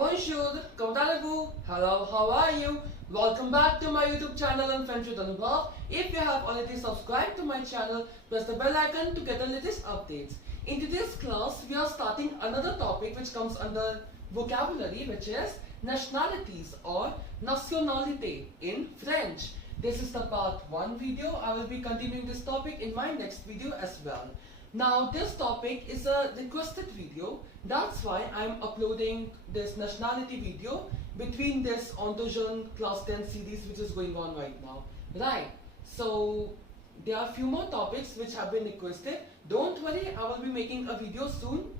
Bonjour, comment allez-vous? Hello, how are you? Welcome back to my YouTube channel and French with Anubhav. If you have already subscribed to my channel, press the bell icon to get the latest updates. In today's class, we are starting another topic which comes under vocabulary, which is nationalities or nationalité in French. This is the part 1 video. I will be continuing this topic in my next video as well. Now this topic is a requested video, that's why I am uploading this nationality video between this Ontojeune class 10 series which is going on right now. Right, so there are few more topics which have been requested. Don't worry, I will be making a video soon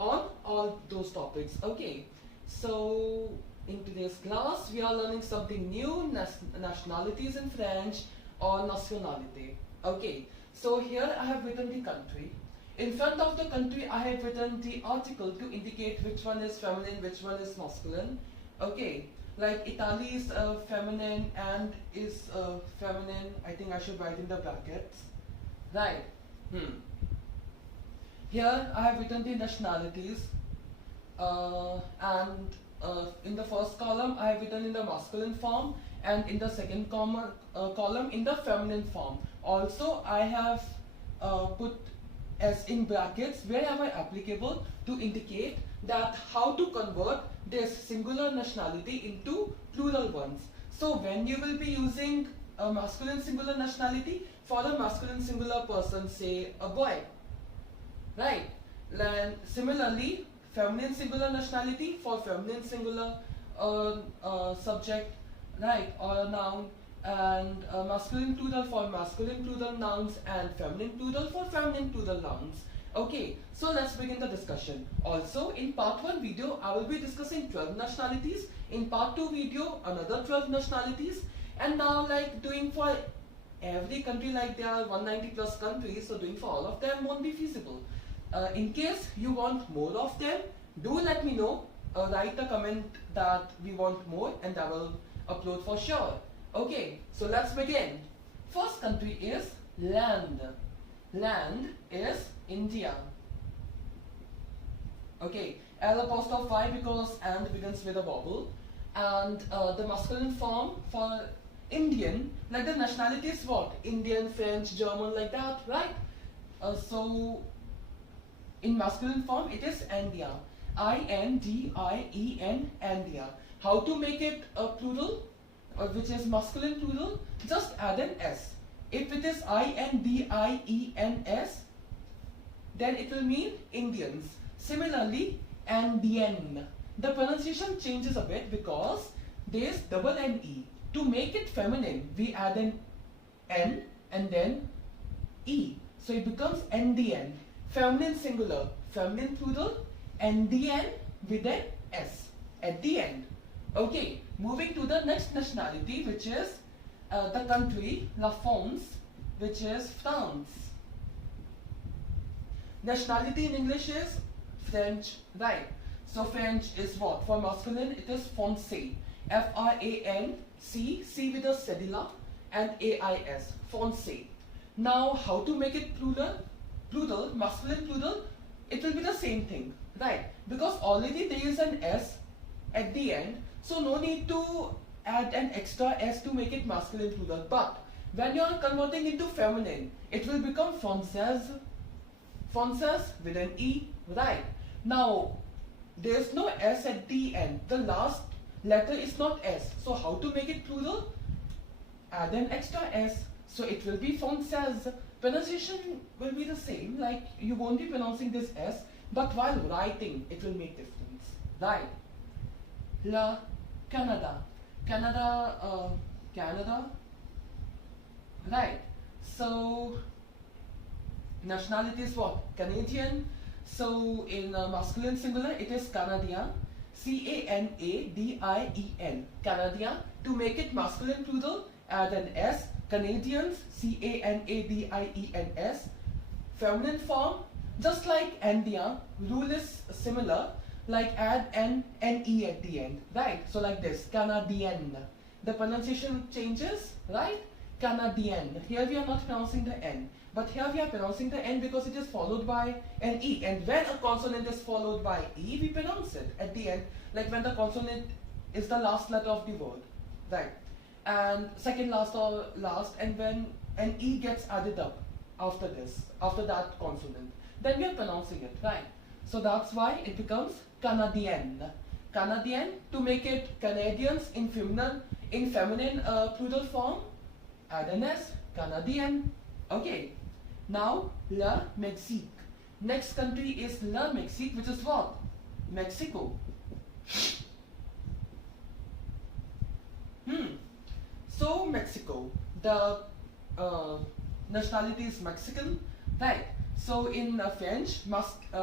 on all those topics. Okay, so in today's class we are learning something new, nationalities in French or nationalité. Okay. So here I have written the country. In front of the country I have written the article to indicate which one is feminine, which one is masculine. Okay, like Italy is feminine and is feminine. I think I should write in the brackets. Right. Here I have written the nationalities and in the first column I have written in the masculine form and in the second column in the feminine form. Also I have put as in brackets wherever applicable to indicate that how to convert this singular nationality into plural ones. So when you will be using a masculine singular nationality for a masculine singular person, say a boy, right? Then similarly feminine singular nationality for feminine singular subject, right, or a noun, and masculine plural for masculine plural nouns and feminine plural for feminine plural nouns. Okay, so let's begin the discussion. Also in part 1 video I will be discussing 12 nationalities, in part 2 video another 12 nationalities, and now like doing for every country, like there are 190 plus countries, so doing for all of them won't be feasible. In case you want more of them, do let me know, write a comment that we want more and I will upload for sure. Okay, so let's begin. First country is land. Land is India. Okay, L apostrophe Y because and begins with a vowel. And the masculine form for Indian, like the nationality is what? Indian, French, German, like that, right? So in masculine form it is India. I-N-D-I-E-N, India. How to make it a plural? Which is masculine plural, just add an S. If it is I-N-D-I-E-N-S, then it will mean Indians. Similarly, Andean. The pronunciation changes a bit because there is double N-E. To make it feminine, we add an N and then E. So it becomes Andean. Feminine singular, feminine plural, Andean with an S at the end. Okay, moving to the next nationality, which is the country La France, which is France. Nationality in English is French, right? So French is what? For masculine it is Français. F-R-A-N-C, C with a cedilla and A-I-S, Français. Now how to make it plural? Plural, masculine plural, it will be the same thing, right? Because already there is an S at the end, so no need to add an extra S to make it masculine plural. But when you are converting into feminine, it will become Française. Française with an E, right? Now, there is no S at the end. The last letter is not S. So how to make it plural? Add an extra S. So it will be Française. Pronunciation will be the same, like you won't be pronouncing this S, but while writing, it will make difference, right? La Canada. Canada, right? So nationality is what? Canadian. So in masculine singular it is Canadien, C-A-N-A-D-I-E-N, Canadien. To make it masculine plural, add an S, Canadians, C-A-N-A-D-I-E-N-S. Feminine form, just like Andean, rule is similar, like add an N-E at the end, right? So like this, Canadien. The pronunciation changes, right? Canadien. Here we are not pronouncing the N. But here we are pronouncing the N because it is followed by an E. And when a consonant is followed by E, we pronounce it at the end, like when the consonant is the last letter of the word, right? And second last or last, and when an E gets added up after this, after that consonant, then we are pronouncing it, right? So that's why it becomes Canadien. Canadien, to make it Canadians in feminine plural form, add an S, Canadien. Okay, now Le Mexique. Next country is Le Mexique, which is what? Mexico. So Mexico, the nationality is Mexican, right? So in French,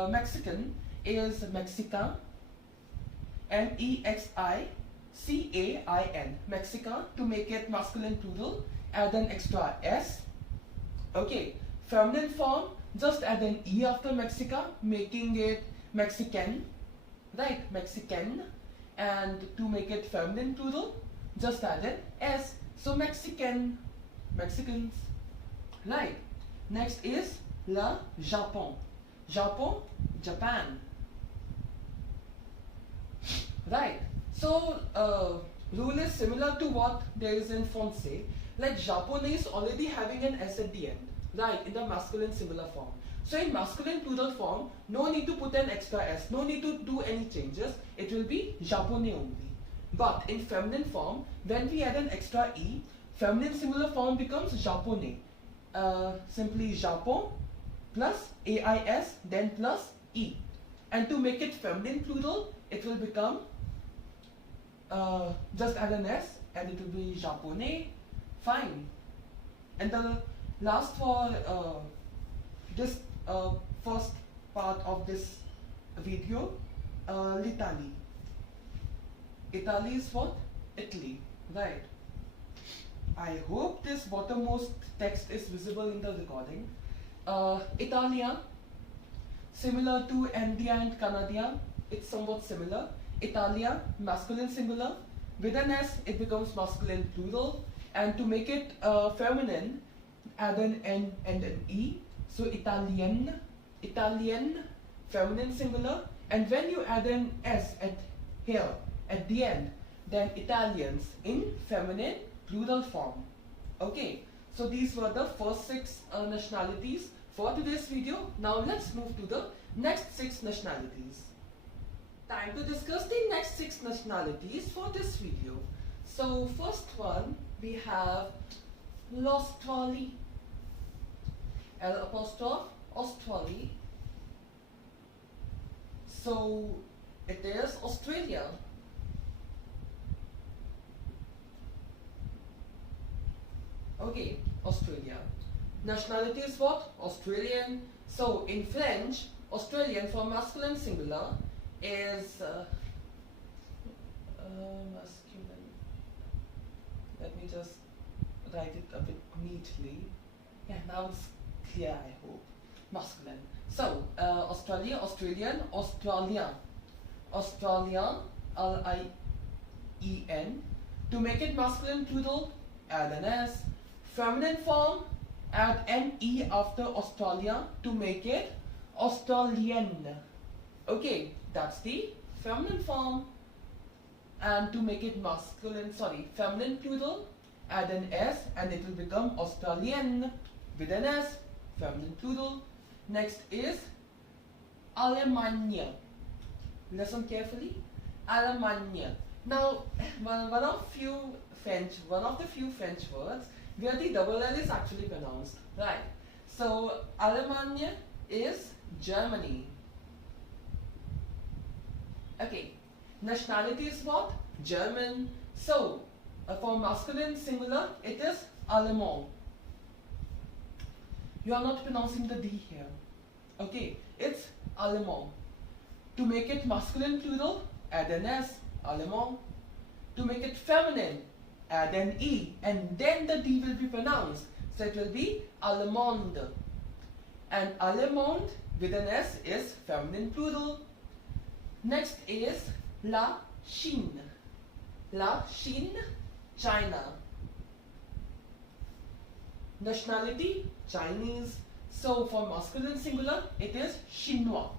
Mexican is Mexicain, Mexicain, Mexicain. To make it masculine plural, add an extra S. Okay, feminine form, just add an E after Mexica, making it Mexican, right? Mexican. And to make it feminine plural, just add an S. So Mexican, Mexicans, right? Next is Le Japon. Japon, Japan. Right. So rule is similar to what there is in Francais. Like Japonese already having an S at the end, right, in the masculine singular form. So in masculine plural form, no need to put an extra S, no need to do any changes. It will be Japonais only. But in feminine form, when we add an extra E, feminine singular form becomes Japonais. Simply Japon plus AIS, then plus E. And to make it feminine plural, it will become just add an S and it will be Japonais. Fine. And the last for this first part of this video, l'Italie. Italy is what? Italy, right? I hope this bottommost text is visible in the recording. Italia, similar to India and Canada, it's somewhat similar. Italia, masculine singular. With an S, it becomes masculine plural. And to make it feminine, add an N and an E. So Italian, Italian, feminine singular. And when you add an S here at the end, then Italians in feminine plural form. Okay, so these were the first 6 nationalities for today's video. Now let's move to the next 6 nationalities. Time to discuss the next 6 nationalities for this video. So first one, we have l'Australie. Australie. So it is Australia. Okay, Australia. Nationality is what? Australian. So in French, Australian for masculine singular is masculine. Let me just write it a bit neatly. Yeah, now it's clear, I hope. Masculine. So Australia, Australian, Australian. Australian, L-I-E-N. To make it masculine plural, add an S. Feminine form, add an E after Australia to make it Australian. Okay, that's the feminine form. And to make it feminine plural, add an S and it will become Australian with an S, feminine plural. Next is Allemagne. Listen carefully. Allemagne. Now, one of the few French words where the double L is actually pronounced, right? So Allemagne is Germany. Okay, nationality is what? German. So for masculine singular, it is Allemand. You are not pronouncing the D here. Okay, it's Allemand. To make it masculine plural, add an S, Allemand. To make it feminine, add an E, and then the D will be pronounced. So it will be Allemande. And Allemande with an S is feminine plural. Next is La Chine. La Chine, China. Nationality, Chinese. So for masculine singular, it is Chinois.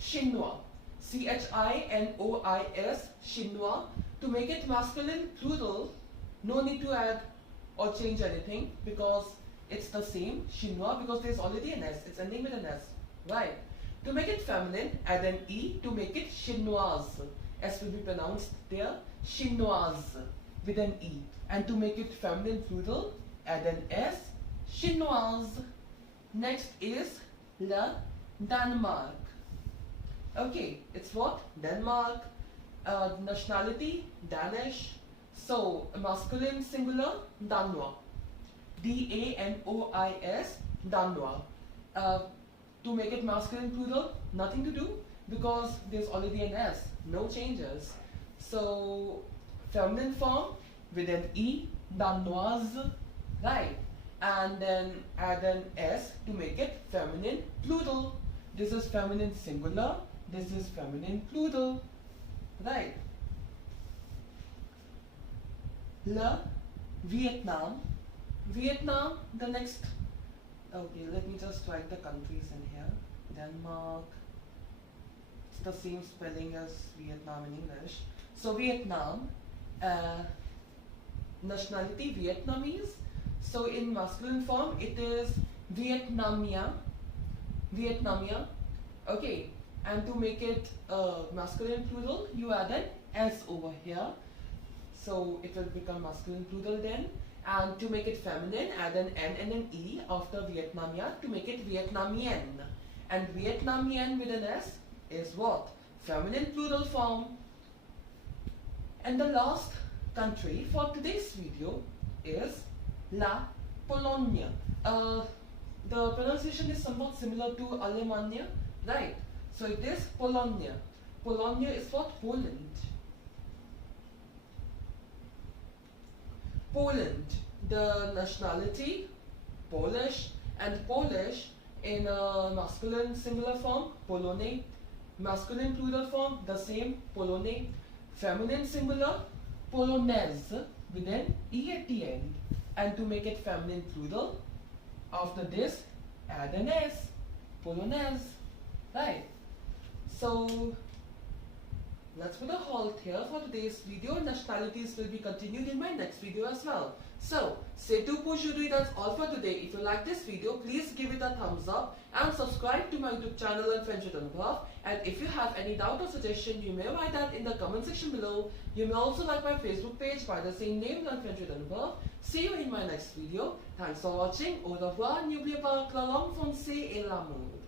Chinois. Chinois, Chinois. To make it masculine plural, no need to add or change anything because it's the same, Chinois, because there's already an S. It's ending with an S, right? To make it feminine, add an E to make it Chinoise. S will be pronounced there, Chinoise, with an E. And to make it feminine plural, add an S, Chinoise. Next is le Denmark. Okay, it's what? Denmark. Nationality, Danish. So, masculine singular, Danois. Danois, Danois. To make it masculine plural, nothing to do because there's already an S, no changes. So, feminine form with an E, Danoise, right? And then add an S to make it feminine plural. This is feminine singular, this is feminine plural, right? Le Vietnam. Vietnam, the next. Okay, let me just write the countries in here. Denmark. It's the same spelling as Vietnam in English. So Vietnam. Nationality, Vietnamese. So in masculine form, it is Vietnamia. Vietnamia. Okay, and to make it masculine plural, you add an S over here. So it will become masculine plural then. And to make it feminine, add an N and an E after Vietnamia to make it Vietnamien. And Vietnamien with an S is what? Feminine plural form. And the last country for today's video is La Polonia. The pronunciation is somewhat similar to Alemania, right? So it is Polonia. Polonia is what? Poland. Poland, the nationality, Polish, and Polish in a masculine singular form, Polone, masculine plural form, the same, Polone, feminine singular, Polonaise, with an E at the end, and to make it feminine plural, after this, add an S, Polonaise, right? So, let's put a halt here for today's video. Nationalities will be continued in my next video as well. So, c'est tout pour aujourd'hui. That's all for today. If you like this video, please give it a thumbs up and subscribe to my YouTube channel and French with Anubhav. And if you have any doubt or suggestion, you may write that in the comment section below. You may also like my Facebook page by the same name, Learn French with Anubhav. See you in my next video. Thanks for watching. Au revoir. N'oubliez pas que la langue française est l'amour.